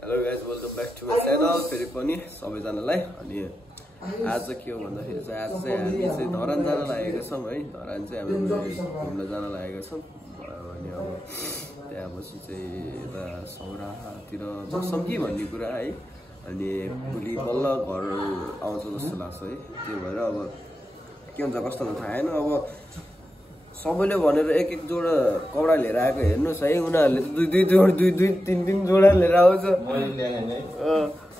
Hello guys welcome back to my channel फेरि पनि सबैजनालाई अनि आज के हो भन्दाखेरि चाहिँ आज चाहिँ हामी चाहिँ धरान जान लागेका छौँ है धरान चाहिँ हामी घुम्न जान लागेका छौँ अनि अब त्यहाँपछि चाहिँ यता सौराहातिर जक्सौँ कि भन्ने कुरा है अनि भोलि बल्ल घर आउँछ जस्तो लाग्छ है त्यो भएर अब के हुन्छ कस्तो हुन्छ थाहा छैन अब सबैले भनेर एक जोडा कपडा लिएर आएको हेर्नुहोस् है उनीहरूले दुई तीन जोडा लिएर आउँछ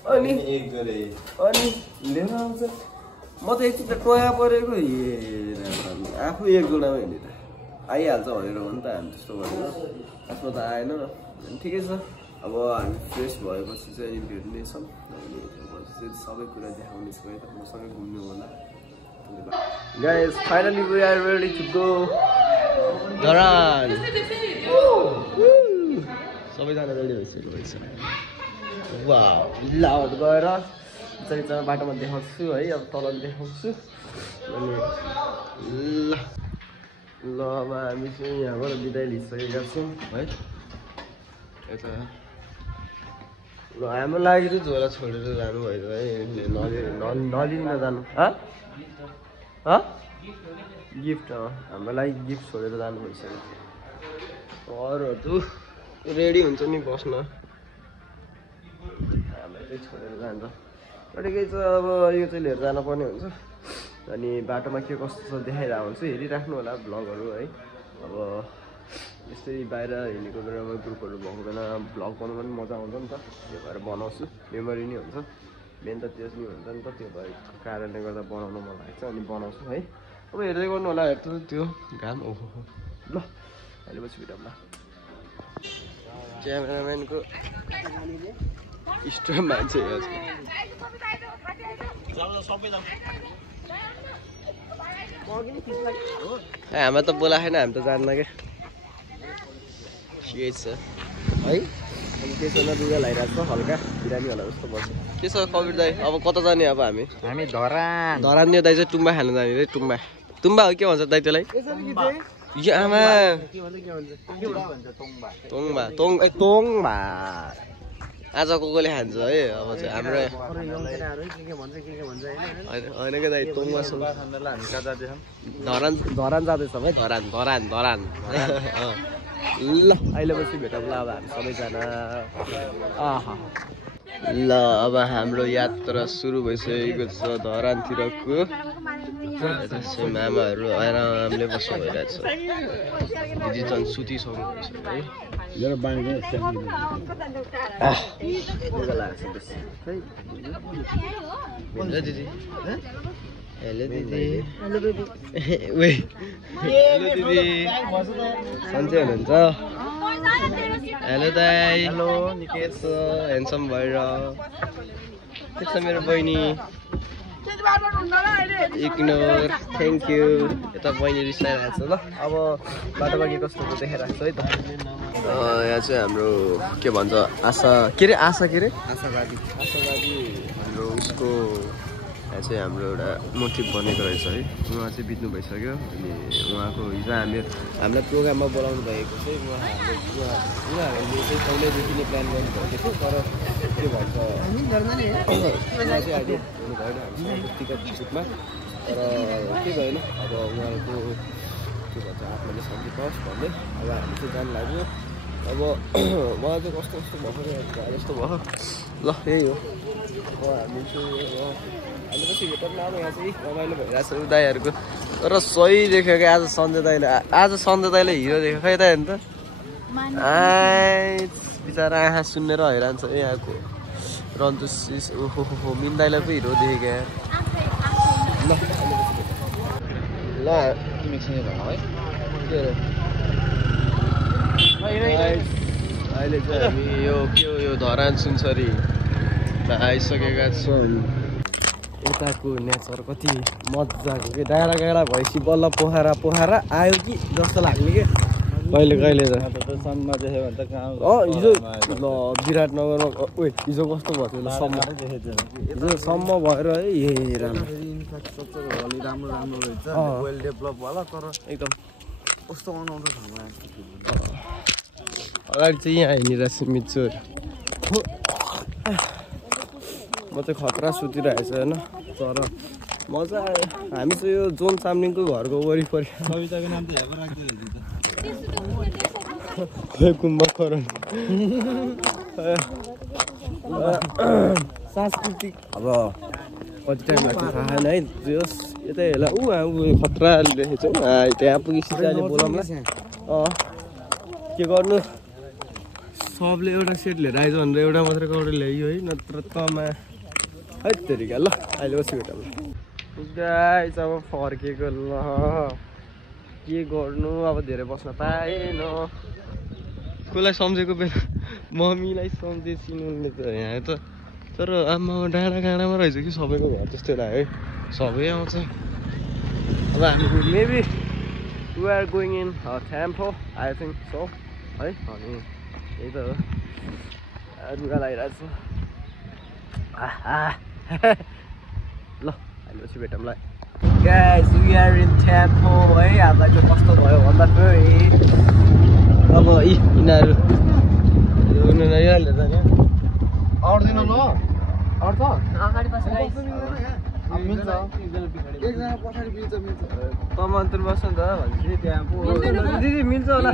अनि लिएर आउँछ म त एकचोटि टोया परेको आफू एक जोडामा हिँडेर आइहाल्छ भनेर हो नि त हामी त्यस्तो भनेर त्यसमा त आएन ठिकै छ अब हामी फ्रेस भएपछि चाहिँ अनि भेट्नेछौँ अनि त्यसपछि चाहिँ सबै कुरा देखाउनेछु है त मसँगै घुम्नु होला Guys, finally we are ready to go Dharan. सबैजना रेडी भइसकेको रहेछ वाह ल अब गएर चाहिँ बाटोमा देखाउँछु है अब तल देखाउँछु अनि ल अब हामी चाहिँ यहाँबाट बिदाइ लिइसकेका छौँ है यता ल हाम्रो लागि चाहिँ झोला छोडेर जानुभयो है नलिन जानु गिफ्ट हाम्रो लागि गिफ्ट छोडेर जानु भइसक्यो अरूहरू रेडी हुन्छ नि बस्न हामीलाई चाहिँ छोडेर जान्छ ठिकै छ अब यो चाहिँ लिएर जानुपर्ने हुन्छ अनि बाटोमा के कस्तो छ देखाइरहेको हुन्छु हेरिराख्नु होला भ्लगहरू है अब यस्तै बाहिर हिँडेको बेलामा ग्रुपहरू भएको बेला भ्लग बनाउनु पनि मजा आउँछ नि त त्यो भएर बनाउँछु मेमोरी नै हुन्छ मेन त त्यो नि हुन्छ नि त त्यो भएको कारणले गर्दा बनाउनु मन लाग्छ अनि बनाउँछु है अब हेर्दै गर्नु होला हेर्छु त्यो घाम ओहो ल अहिले पछि भेटौँ ल क्यामेराम्यानको इष्ट मान्छे हाम्रो त बोला छैन हामी त जान्न क्या ठिकै छ है अनि त्यसो न लुगा लगाइरहेको छ हल्का बिरामी होला जस्तो पर्छ के छ कबिर दाई अब कता जाने अब हामी धरान यो दाई चाहिँ टुम्बा खानु जाने रे टुम्बा हो के भन्छ दाई त्यसलाई यो आमा तोङबा आज कोले खान्छ है अब चाहिँ हाम्रो होइन क्या दाइ तोङबा धरान जाँदैछौँ है धरान ल अहिले पछि भेटौँ ल अब हामी सबैजना ल अब हाम्रो यात्रा सुरु भइसकेको छ धरानतिरको मामाहरू आरामले बस्नु भइरहेछ दिदी झन् सुतिसक्नु भइसक्यो है दिदी हेलो दिदी हेलो दिदी सन्चै हुनुहुन्छ हेलो दाइ हेलो निकै छ ह्यान्डसम भएर के छ मेरो बहिनी इग्नोर थ्याङ्क यू यता बहिनी रिसाइरहेको छ ल अब बाटोमा के कस्तो देखाइरहेको छ है त यहाँ चाहिँ हाम्रो के भन्छ आशावादी हाम्रो उसको यहाँ चाहिँ हाम्रो एउटा मोटिभ बनेको रहेछ है उहाँ चाहिँ बित्नु भइसक्यो अनि उहाँको हिजो हामीलाई प्रोग्राममा बोलाउनु भएको चाहिँ उहाँहरूले चाहिँ पहिल्यैदेखि नै प्लान गर्नुभएको थियो तर के भन्छ उहाँ चाहिँ अहिले हुनु भएन हामीसँग टिकट बुकमा तर के भएन अब उहाँको के भन्छ आत्माले शान्ति पाओस् भन्दै अब हामी चाहिँ जानु लाग्यो अब मलाई चाहिँ कस्तो भएको जस्तो भयो ल यही हो अब हामी चाहिँ अहिले पछि भेटौँ न अब यहाँ चाहिँ रमाइलो भइरहेको छ दाइहरूको तर सही देख्यो क्या आज सन्जय दाइले हिरो देख्यो खै त हेर्नु त बिचरा आँखा सुन्नेर हैरान्छ यहाँको रन्जु ओहो मिन दाइलाई पो हिरो देखेँ क्या ल तिमीसँग भन है अहिले चाहिँ हामी यो धरान सुनसरीमा आइसकेका छौँ यताको नेचर कति मजाको कि डाँडा भएपछि बल्ल पोखरा आयो कि जस्तो लाग्ने कि कहिले त हिजो ल विराटनगरमा हिजो कस्तो भयो हिजो सम्म भएर है राम्रो रहेछ वेल डेभलप होला तर एकदम कस्तो अगाडि चाहिँ यहाँ हिँडिरहेको छु मिचोर म चाहिँ खतरा सुतिरहेको छु होइन तर मजा आयो हामी चाहिँ यो जोन चामलिङको घरको वरिपरि कविताको नाम त हेरेर राख्दै रहेछ कुम्भकर्ण सांस्कृतिक अब कति टाइम लाग्छ थाहा छैन है यतै हेला खतरा लेखेको छ त्यहाँ पुगी सिधाले बोलाउँला के गर्नु सबले एउटा सेट लिएर आइज भनेर एउटा मात्रै कौडा ल्याइयो है नत्र तमा है तेरिका ल अहिले पछि भेटौँ गाइस अब फर्केको ल के गर्नु अब धेरै बस्न पाएन कसलाई सम्झेको बेला मम्मीलाई सम्झे चिनुले त यहाँ त तर आमा डाँडा गाँडामा रहेछ कि सबैको घर त्यस्तै लाग्यो है सबै आउँछ अब हामी maybe we are going in temple I think so है अनि यही त हो रुगा लगाइरहेको छु ल अहिले पछि भेटौँला guys we are in temple है हामीलाई चाहिँ कस्तो भयो भन्दाखेरि अब यिनीहरू आउँदैन ल अर्थ अगाडि बसेर मिल्छ एकजना पछाडि मिल्छ तमान्तुर बस्छ नि त भनेपछि त्यहाँ दिदी मिल्छ होला ल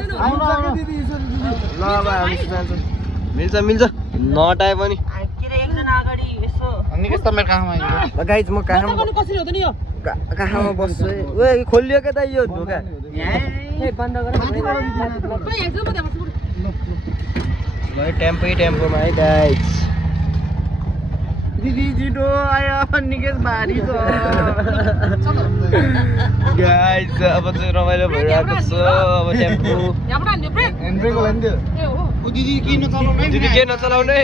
अब हामी जान्छौँ मिल्छ नटाए पनि गाइज म कहाँमा बस्छु खोलियो क्या त यो ढोका टेम्पोमा है गाइज दिदी छिटो आयो निकै भारी छ गाइज अब चाहिँ रमाइलो भइरहेको छ अब टेम्पो दिदी किन नचलाउने दिदी के नचलाउने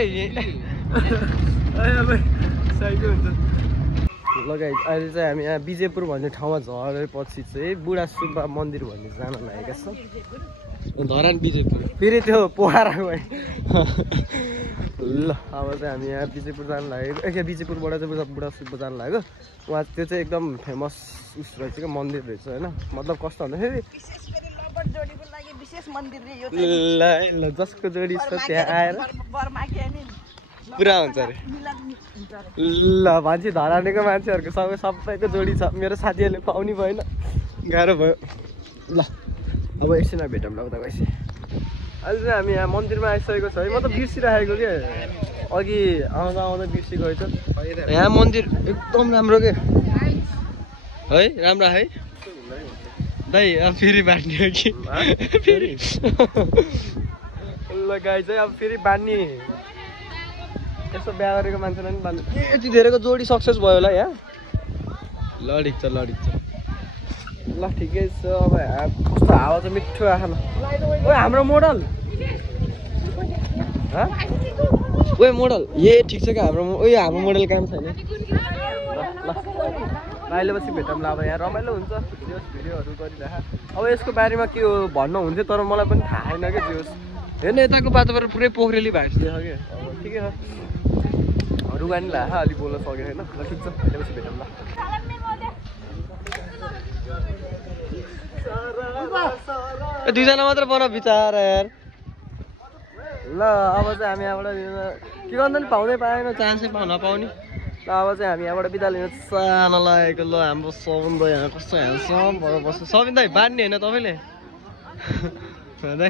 ल गाइज अहिले चाहिँ हामी यहाँ विजयपुर भन्ने ठाउँमा झरेपछि चाहिँ बुढा सुब्बा मन्दिर भन्ने जान लागेका छौँ धरान विजयपुर फेरि त्यो पोखरा गयो ल अब चाहिँ हामी यहाँ विजयपुर जानु लागेको विजयपुरबाट चाहिँ बुढा सुब्बा जानु लाग्यो उहाँ त्यो चाहिँ एकदम फेमस उस रहेछ क्या मन्दिर रहेछ होइन मतलब कस्तो भन्दाखेरि ल जसको जोडी छ त्यहाँ आएर पुरा हुन्छ अरे ल मान्छे धरानेको मान्छेहरूको सबैको जोडी छ मेरो साथीहरूले पाउनै भएन गाह्रो भयो ल अब एकछिनमा भेटौँ ल उता गएपछि अहिले चाहिँ हामी यहाँ मन्दिरमा आइसकेको छ है म त बिर्सिराखेको क्या अघि आउँदा बिर्सिगएको छ यहाँ मन्दिर एकदम राम्रो के है राम्रो है दाइ अब फेरि बाँड्ने हो कि फेरि ल गाई चाहिँ अब फेरि बाँड्ने यसो बिहा गरेको मान्छेलाई पनि बाँध्नु यति धेरैको जोडी सक्सेस भयो होला यहाँ ल ठिक छ ल ठिकै छ अब कस्तो हावा चाहिँ मिठो आएको ल ओ हाम्रो मोडल मोडल ठिक छ क्या हाम्रो मोडल काम छैन ल अहिले पछि भेटौँ ल अब यहाँ रमाइलो हुन्छ भिडियोहरू गरिरह अब यसको बारेमा के हो भन्नुहुन्थ्यो तर मलाई पनि थाहा छैन क्या त्यो हेर्नु यताको बाटोबाट पुरै पोखरेली भाइसकेको क्या अब ठिकै छ रुगानी ला अलिक बोल्न सकेन होइन ल ठिक छ अहिले पछि भेटौँ ल दुईजना मात्र बना बिचारा यार ल अब चाहिँ हामी यहाँबाट के गर्दा पनि पाउँदै पाएन चान्सै नपाउने ल अब चाहिँ हामी यहाँबाट बिदा लिन सानो लागेको ल हाम्रो सबिन दाइ यहाँ कस्तो ह्यान्डसम भएर बस्छ सबिन दाइ बाँध्ने होइन तपाईँले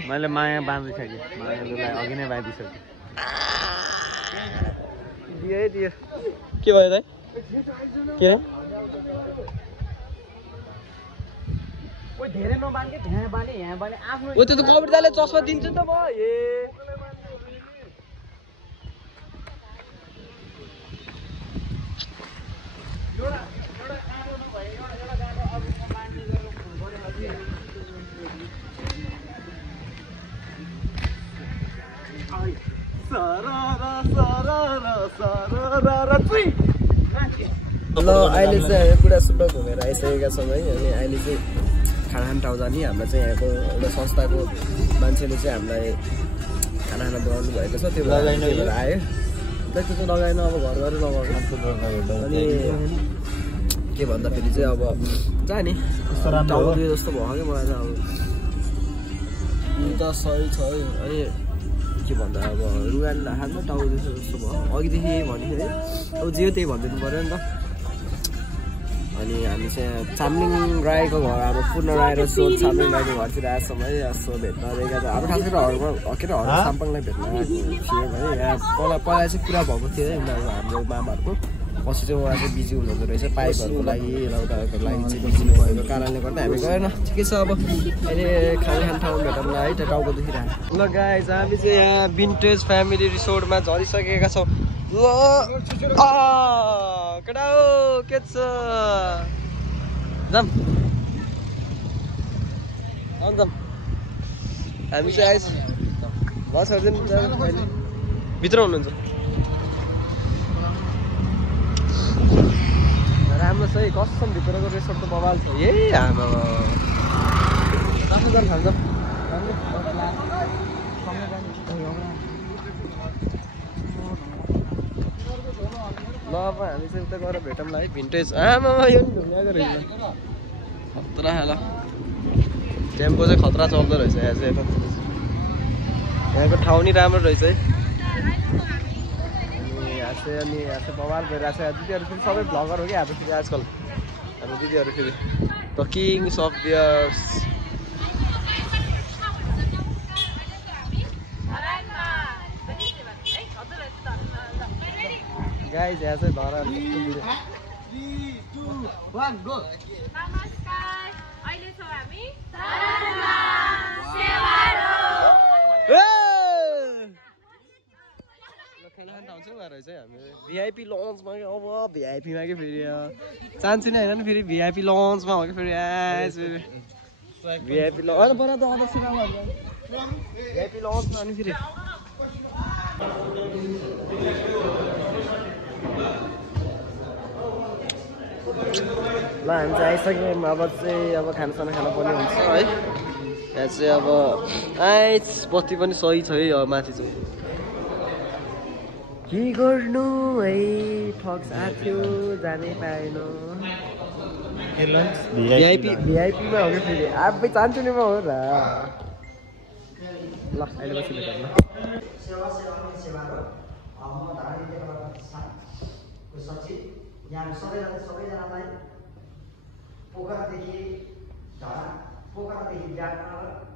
मैले माया बाँधिसकेँ मायालाई अघि नै बाँधिसकेँ दियो के भयो दाइ के धेरै नबान्ने त्यहाँ बाने यहाँ बाने आफ्नो त्यो त कविताले चस्मा दिन्छ त म ल अहिले चाहिँ हामी बुढा सुब्बा घुमेर आइसकेका छौँ है अनि अहिले चाहिँ खाना ठाउँ जाने हामीलाई चाहिँ यहाँको एउटा संस्थाको मान्छेले चाहिँ हामीलाई खाना बनाउनु भएको छ त्यो भएर आयो त्यो चाहिँ लगाएन अब घर घर लगाएको अनि के भन्दाखेरि चाहिँ अब जाने टाउको दुई जस्तो भयो क्या मलाई चाहिँ अब त सही छ है अनि के के भन्दा अब रुगान हाल्नु टाउको दुख्छ जस्तो भयो अघिदेखि यही भन्यो है अब जे त्यही भनिदिनु पऱ्यो नि त अनि हामी चाहिँ चामलिङ राईको घर हाम्रो पूर्ण राई र सोन चामलिङ राईको घरतिर आएछौँ है यसो भेट्न रहेका छ हाम्रो ठाउँतिर के अरे हर साम्पाङलाई भेट्न आएको थियो भने यहाँ पहिला चाहिँ पुरा भएको थियो है उनीहरू हाम्रो मामाहरूको पछि चाहिँ उहाँ चाहिँ बिजी हुनुहुँदो रहेछ पाइपहरूको लागि लौटाहरूको लागि चाहिँ बिजी भएको कारणले गर्दा हामी गएन ठिकै छ अब अहिले खाने ठाउँ भेटौँला है त्यो टाउको दुखिरहेको ल गाइज हामी चाहिँ यहाँ भिन्टेज फ्यामिली रिसोर्टमा झरिसकेका छौँ ल केटा हो के छ जाम जाम हामी चाहिँ आइस ल छोडिदिनु भित्र हुनुहुन्छ राम्रो छ है कसम भित्रको रेसोर्ट त बवाल छ यही आमा खान्छ ल अब हामी चाहिँ उता गएर भेटौँला है भिन्टेज आमा यो नि ढुङ्गाको रहेछ खतरा ल टेम्पो चाहिँ खतरा चल्दो रहेछ यहाँ चाहिँ यहाँको ठाउँ नि राम्रो रहेछ है अनि यहाँ चाहिँ बवाल भइरहेको छ दिदीहरू फेरि सबै भ्लगर हो क्या हाम्रो फेरि आजकल हाम्रो दिदीहरू फेरि the kings of beers guys यहाँ चाहिँ धरा रहेछ हामी भिआइपी लन्चमा अब भिआइपीमा कि फेरि चान्छु नै होइन नि फेरि भिआइपी लन्चमा हो कि फेरि भिआइपी लन्च बडा त भिआइपी लन्चमा अनि फेरि ल हामी चाहिँ आइसक्यौँ अब चाहिँ अब खानासाना खानुपर्ने हुन्छ है यहाँ चाहिँ अब बत्ती पनि सही छ है अब माथि चाहिँ के गर्नु है ठक्स आएको थियो जानै पाएन भिआइपीमा हो कि फेरि आफै चान्छु नि म हो र ल अहिले पछि भेटौँ यहाँ सबैजनालाई पोखरादेखि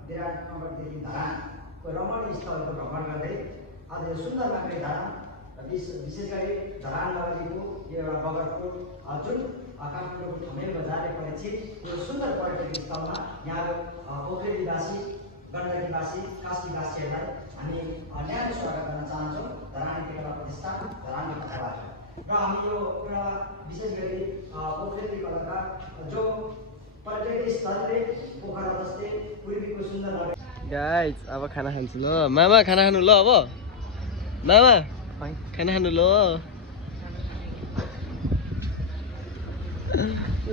विराटनगरदेखि धरानको रमणीय स्थलको भ्रमण गर्दै आज यो सुन्दर मात्रै धरान विशेष गरी धरान नगरीको यो एउटा बगरपुर जुन काठमाडौँको ठमेल बजारले परिचित यो सुन्दर पर्यटकीय स्थलमा यहाँ पोखरेलीवासी गण्डकीवासी कास्कीवासीहरूलाई हामी न्यानो स्वागत गर्न चाहन्छौँ धरान केला प्रतिष्ठान धरान कथाबाट र हामी यो एउटा विशेष गरी पोखरेली कलाकार जो पर्यटकीय स्थलले पोखरा जस्तै पूर्वीको सुन्दर गाइज अब खाना खान्छु ल मामा खाना खानु ल अब मामा खाना खानु ल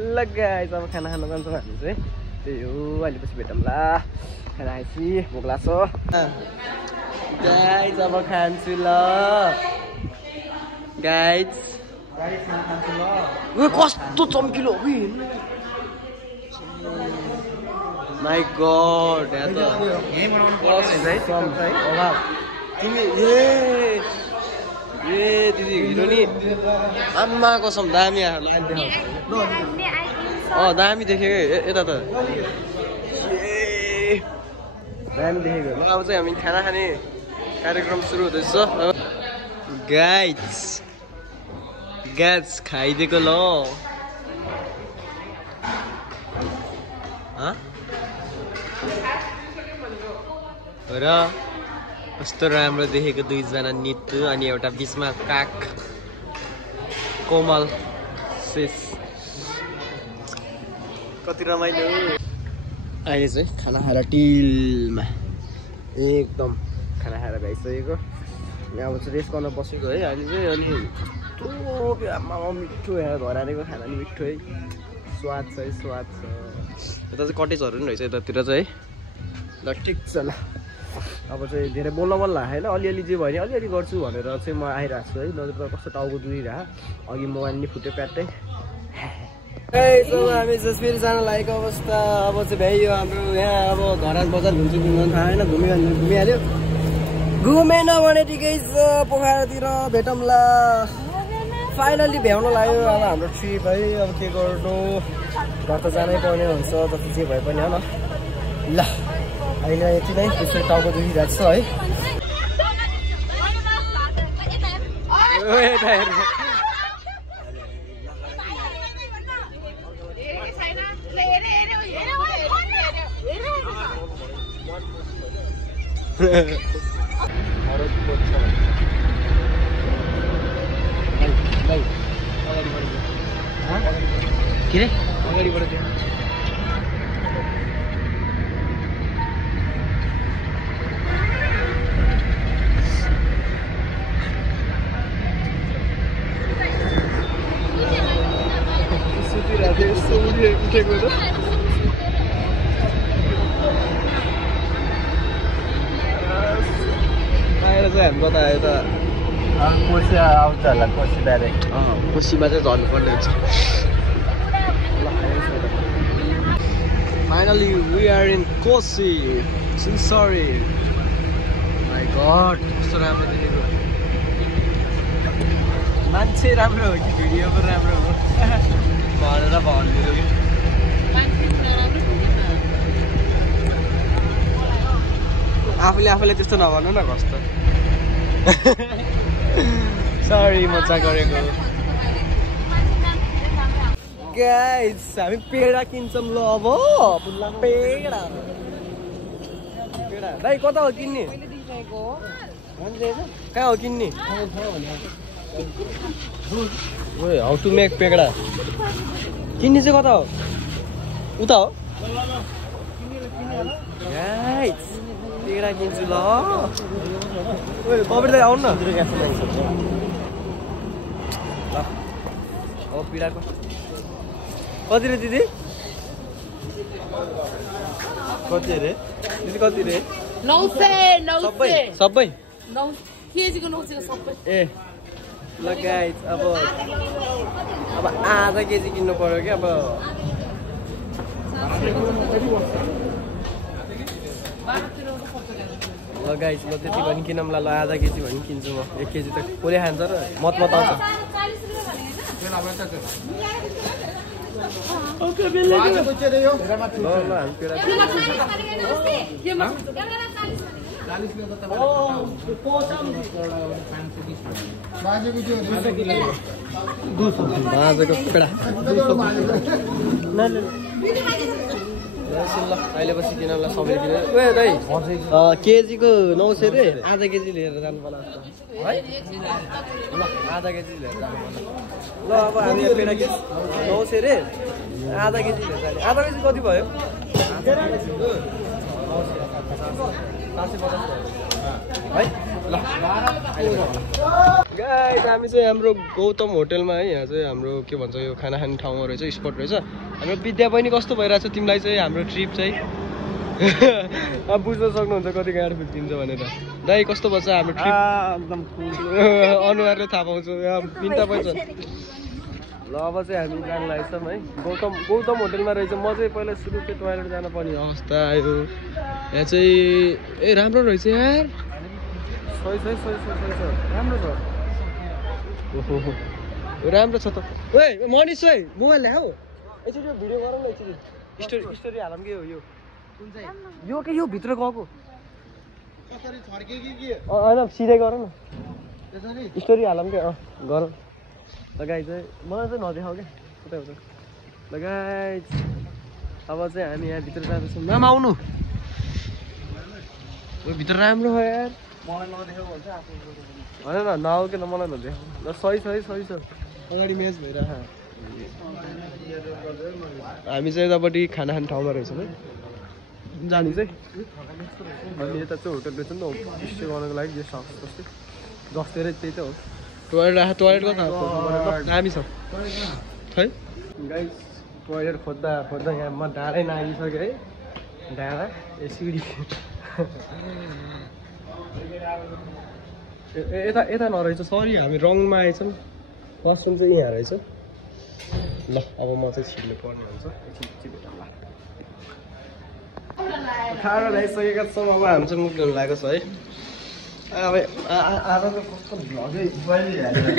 ल गाइज अब खाना खानु जान्छौँ हामी चाहिँ त्यही हो अहिले पछि भेटौँला खाना खाएपछि भोक लाग्छ गाइज अब खान्छु ल गाइज कस्तो चम्किलो हो कि माई गड तिमी ए दिदी हिरो नि आम्मा कसम दामी दामी देखेको यता त दामी देखेको अब चाहिँ हामी खाना खाने कार्यक्रम सुरु हुँदैछ गाइज खाइदिएको ल र कस्तो राम्रो देखेको दुईजना नितु अनि एउटा बिचमा काक कोमल शेष कति रमाइलो अहिले चाहिँ खाना खाएर टिलमा एकदम खाना खाएर भइसकेको यहाँ अब चाहिँ रेस्ट गर्न बसेको है अहिले चाहिँ अनि कस्तो मिठो यहाँ घरानेको खाना नि मिठो है स्वाद छ है स्वाद छ यता चाहिँ कटेजहरू पनि रहेछ यतातिर चाहिँ है ल ठिक छ ल अब चाहिँ धेरै बोल्न मन लाग्यो होइन अलिअलि जे भयो नि अलिअलि गर्छु भनेर चाहिँ म आइरहेको छु है नत्र त कस्तो टाउको दुइरह अघि मोबाइल नि फुट्यो प्याट्टै हामी चाहिँ फेरि जान लागेको अवस्था अब चाहिँ भ्याइयो हाम्रो यहाँ अब धरान बजार घुम्छु घुम्नु थाहा होइन घुमिहाल्यो घुमेन भने ठिकै छ पोखरातिर भेटौँला फाइनली भ्याउन लाग्यो अब हाम्रो ट्रिप है अब के गर्नु घर त जानै पर्ने हुन्छ जति जे भए पनि हो न ल अहिले यति नै त्यसै टाउको दुखिरहेको छ है के रे अगाडिबाट त्यो उठेको त आएर चाहिँ हामी कता आयो त कोसी आउँछ होला कोसी डाइरेक्ट कोसीमा चाहिँ झर्नुपर्ने हुन्छ finally we are in Kosi sincerely my god कस्तो राम्रो देखेको मान्छे राम्रो हो कि भिडियो पनि राम्रो हो भनेर भनिदिनु कि आफूले त्यस्तो नभन्नु न कस्तो सरी मजा गरेको गाइस हामी पेडा किन्छौँ ल अब पेडा दाइ कता हो किन्ने कहाँ हो किन्ने हाउ टु मेक पेडा किन्ने चाहिँ कता हो उता हो गाइस पेडा किन्छु ल कबेर दाइ आउनु न ल हो पिडाको कति रे दिदी कति रे दिदी कति रे 900 सबै केजीको 900 सबै ए ल गाइस अब आधा केजी किन्नु पर्यो कि अब ल गाइस ल त्यति भनी किनौँ ल आधा केजी भनी किन्छु म 1 केजी त कसले खान्छ र मत आउँछ ओके बेले ल हामी पेडा बाजेको पेडा ल अहिले पछि किन ल सबैले किन ए दाइ केजीको 900 रे आधा केजी लिएर जानु पर्ला है ल आधा केजी लिएर जानु पर्ला ल अब हामी पेडा के 900 रे आधा केजी लिएर जाने आधा केजी कति भयो है ल गाइस हामी चाहिँ हाम्रो गौतम होटलमा है यहाँ चाहिँ हाम्रो के भन्छ यो खाना खाने ठाउँमा रहेछ स्पट रहेछ हाम्रो विद्या बहिनी कस्तो भइरहेछ तिमीलाई चाहिँ हाम्रो ट्रिप चाहिँ अब बुझ्न सक्नुहुन्छ कति गाडी फिटिन्छ भनेर दाइ कस्तो बस्छ हाम्रो ट्रिप एकदम अनुहारले थाहा पाउँछ पिन्ता पनि छ ल अब चाहिँ हामी जानु लागेछौँ है गौतम होटलमा रहेछ म चाहिँ पहिला सुरु चाहिँ टोयलेट जान पर्ने अवस्था आयो यहाँ चाहिँ ए राम्रो रहेछ यार सही राम्रो छ ओहो राम्रो छ त ओए मनिष ओए मोबाइल ल्याऊ एकचोटि यो भिडियो गरौँ न एकचोटि स्टोरी हालौँ के हो यो के यो भित्र गएको होइन सिधै गरौँ न स्टोरी हालौँ के गरौँ लगाइ चाहिँ मलाई चाहिँ नदेखाऊ क्या उता उता लगाइ अब चाहिँ हामी यहाँ भित्र जाँदैछौँ नाम आउनु भित्र राम्रो हो यार मलाई नदेखाउ भन्छ आफू होइन न नआऊ कि न मलाई नदेखाऊ ल सही छ अगाडि म्याच भइरह हामी चाहिँ यतापट्टि खाना खाने ठाउँमा रहेछौँ है जाने चाहिँ अनि यता चाहिँ होटल रहेछ नि त स्टे गर्नको लागि गेस्ट हाउस जस्तै जस्तै त्यही त हो टोयलेट कता दामी छ है गाइस टोयलेट खोज्दा यहाँ म डाँडै नागिसकेँ है डाँडा ए सिडी यता नरहेछ सरी हामी रङमा आएछौँ फर्स्ट रुम चाहिँ यहाँ रहेछ ल अब म चाहिँ छिर्नु पर्ने हुन्छ खाना ल्याइसकेका छौँ अब हामी चाहिँ मुख धुन लागेको छ है अब आजको कस्तो भ्लगै बनिहाल्यो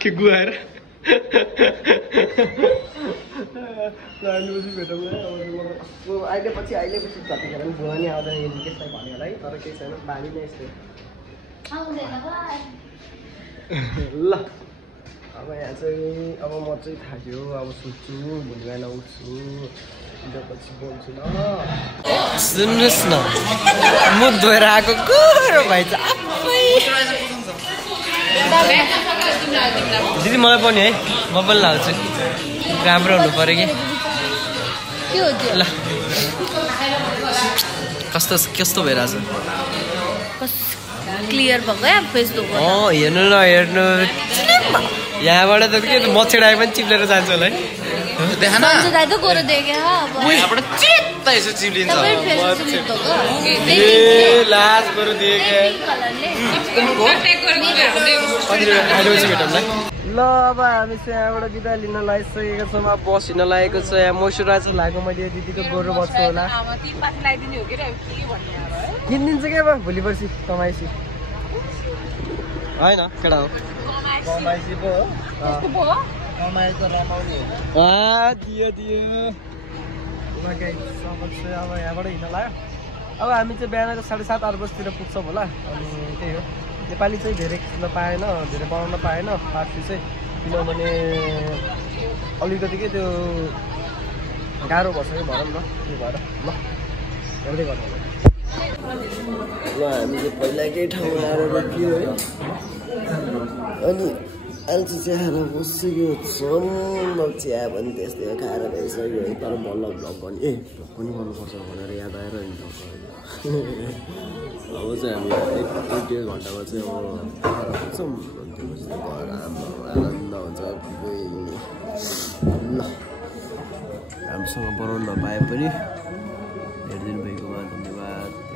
के गुहाएर अहिले पछि जतिखेर पनि बुहानी आउँदैन त्यसलाई भन्यो होला है तर केही छैन बानी नै यस्तै ल अब यहाँ चाहिँ अब म चाहिँ थाक्यो अब सुत्छु भोलि बिहान उठ्छु पछि बोल्छु ल सुन्नुहोस् न मुख धोएर आएको गोरो भाइ चाहिँ दिदी मलाई पनि है म पनि लाउँछु राम्रो हुनु पऱ्यो कि ल कस्तो भइरहेछ क्लियर भएको फेसबुक हेर्नु न हेर्नु यहाँबाट त के मच्छर आए पनि चिप्लेर जान्छ होला है ल अब हामी चाहिँ यहाँबाट बिदा लिन लागिसकेको छौँ अब बस हिँड्न लागेको छ यहाँ मोइस्चराइजर लगाएको मैले दिदीको गोरु बस्छु होला किनिदिन्छु क्या अब भोलि पर्सि कमाइसी होइन केटा हो कमाइसी पो हो कमाइ त रमाउने दियो अब यहाँबाट हिँड्न लाग्यो अब हामी चाहिँ बिहान 7:30-8 बजीतिर पुग्छौँ होला अनि त्यही हो नेपाली चाहिँ धेरै खिच्न पाएन धेरै बनाउन पाएन पार्टी चाहिँ किनभने अलिकति के त्यो गाह्रो भएछ कि भनौँ न त्यो भएर ल हेर्दै गर्नु ल हामी चाहिँ पहिलाकै ठाउँमा आएर रोकियो है अनि अहिले चाहिँ चिया खाएर बसिसक्यो छौँ चिया पनि त्यस्तै खाएर भइसक्यो है तर बल्ल भ्लग पनि भ्लग पनि गर्नुपर्छ भनेर याद आएर नि अब चाहिँ हामी 1-1.5 घन्टामा चाहिँ अब पुग्छौँ घर आनन्द हुन्छ ल हामीसँग बनाउन नपाए पनि हेरिदिनु भयो